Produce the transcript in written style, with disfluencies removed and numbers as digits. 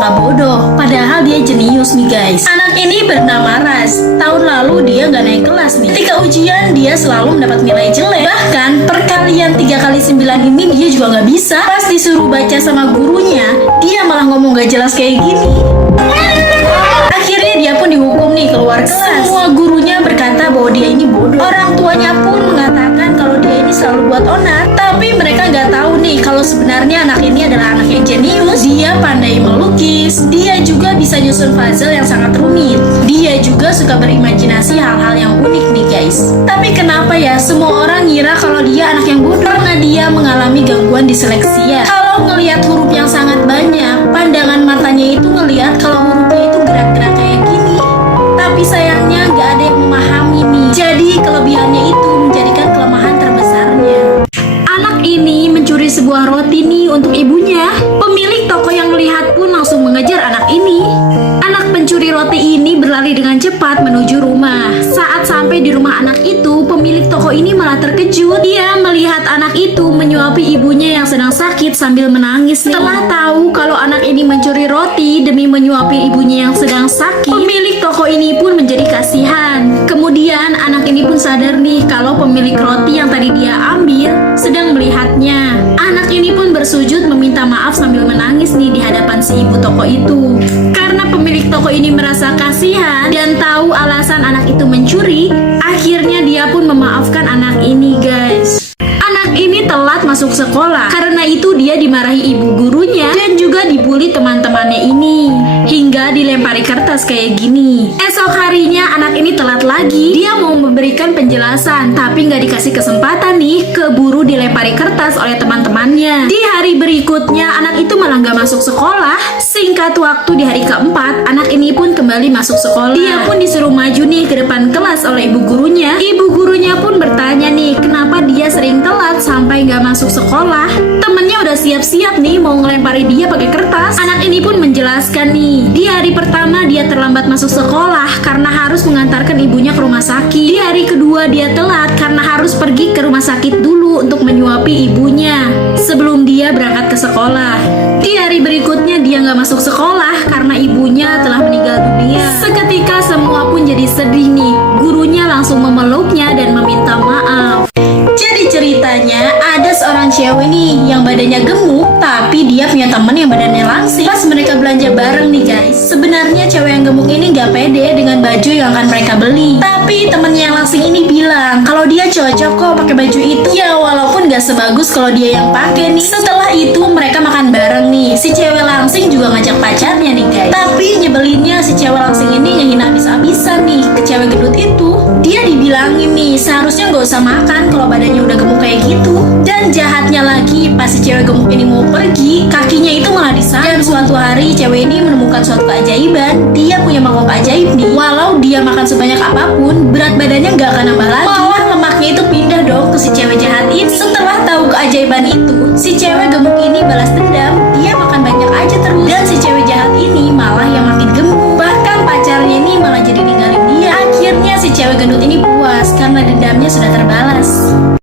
disangka bodoh, padahal dia jenius nih guys. Anak ini bernama Ras. Tahun lalu dia nggak naik kelas nih. Ketika ujian dia selalu mendapat nilai jelek. Bahkan perkalian 3 kali 9 ini dia juga nggak bisa. Pas disuruh baca sama gurunya, dia malah ngomong gak jelas kayak gini. Akhirnya dia pun dihukum nih keluar kelas. Semua gurunya berkata bahwa dia ini bodoh. Orang tuanya pun mengatakan kalau dia ini selalu buat onar. Tapi mereka nggak tahu nih kalau sebenarnya anak ini adalah anak yang jenius. Dia pandai melukis. Dia juga bisa nyusun puzzle yang sangat rumit. Dia juga suka berimajinasi hal-hal yang unik nih guys. Tapi kenapa ya semua orang ngira kalau dia anak yang bodoh? Karena dia mengalami gangguan disleksia. Kalau ngelihat huruf yang sangat banyak, pandangan matanya itu ngelihat kalau hurufnya itu gerak-gerak kayak gini. Tapi sayangnya nggak ada yang memahami nih. Jadi kelebihannya itu menjadikan kelemahan terbesarnya. Anak ini mencuri sebuah roti nih untuk ibunya. Pemilik toko yang melihat pun langsung mengejar anak ini. Anak pencuri roti ini berlari dengan cepat menuju rumah. Saat sampai di rumah anak itu, pemilik toko ini malah terkejut. Dia melihat anak itu menyuapi ibunya yang sedang sakit sambil menangis. Setelah tahu kalau anak ini mencuri roti demi menyuapi ibunya yang sedang sakit, pemilik toko ini pun menjadi kasihan. Kemudian anak ini pun sadar nih kalau pemilik roti yang tadi dia ambil sedang melihatnya. Anak ini pun bersujud meminta maaf sambil menangis nih di hadapan si ibu toko itu. Karena pemilik toko ini merasa kasihan dan tahu alasan anak itu mencuri, akhirnya dia pun memaafkan anak ini guys. Anak ini telat masuk sekolah, karena itu dia dimarahi ibu gurunya dan juga dibully teman-temannya ini, hingga dilempari kertas kayak gini. Esok harinya anak ini telat lagi. Dia mau memberikan penjelasan, tapi nggak dikasih kesempatan nih, keburu dilempari kertas oleh teman-temannya. Di hari berikutnya anak itu malah nggak masuk sekolah. Singkat waktu di hari keempat, anak ini pun kembali masuk sekolah. Dia pun disuruh maju nih ke depan kelas oleh ibu gurunya. Ibu gurunya pun bertanya nih, kenapa dia sering telat sampai nggak masuk sekolah. Temennya udah siap-siap nih mau ngelempari dia pakai kertas. Anak ini pun menjelaskan nih, di hari pertama dia terlambat masuk sekolah karena harus mengantarkan ibunya ke rumah sakit. Di hari kedua dia telat karena harus pergi ke rumah sakit dulu untuk menyuapi ibunya sebelum dia berangkat ke sekolah. Di hari berikutnya dia nggak masuk sekolah karena ibunya telah meninggal dunia. Seketika semua pun jadi sedih nih. Gurunya langsung memeluknya dan meminta maaf. Jadi ceritanya ada seorang cewek nih yang badannya gemuk, tapi dia punya temen yang badannya langsing. Pas mereka belanja bareng nih guys, sebenarnya cewek yang gemuk ini gak pede dengan baju yang akan mereka beli. Tapi temennya yang langsing ini bilang kalau dia cocok kok pakai baju itu. Ya walaupun gak sebagus kalau dia yang pakai nih. Setelah itu mereka makan bareng nih. Si cewek langsing juga ngajak pacarnya nih guys. Tapi nyebelinnya si cewek langsing ini ngehina habis-habisan nih ke cewek gendut itu. Dia dibilangin nih seharusnya gak usah makan kalau badannya udah gemuk kayak gitu. Dan jahatnya lagi, pas si cewek gemuk ini mau pergi, kakinya itu malah disayang. Dan suatu hari cewek ini menemukan suatu keajaiban. Dia punya mangkok ajaib nih. Walau dia makan sebanyak apapun, berat badannya gak akan nambah lagi. Malah lemaknya itu pindah dong ke si cewek jahat ini. Setelah tahu keajaiban itu, si cewek gemuk ini balas dendam. Dia makan banyak aja terus. Dan si cewek jahat ini malah yang makin gemuk. Bahkan pacarnya ini malah jadi ninggalin dia. Akhirnya si cewek gendut ini puas karena dendamnya sudah terbalas.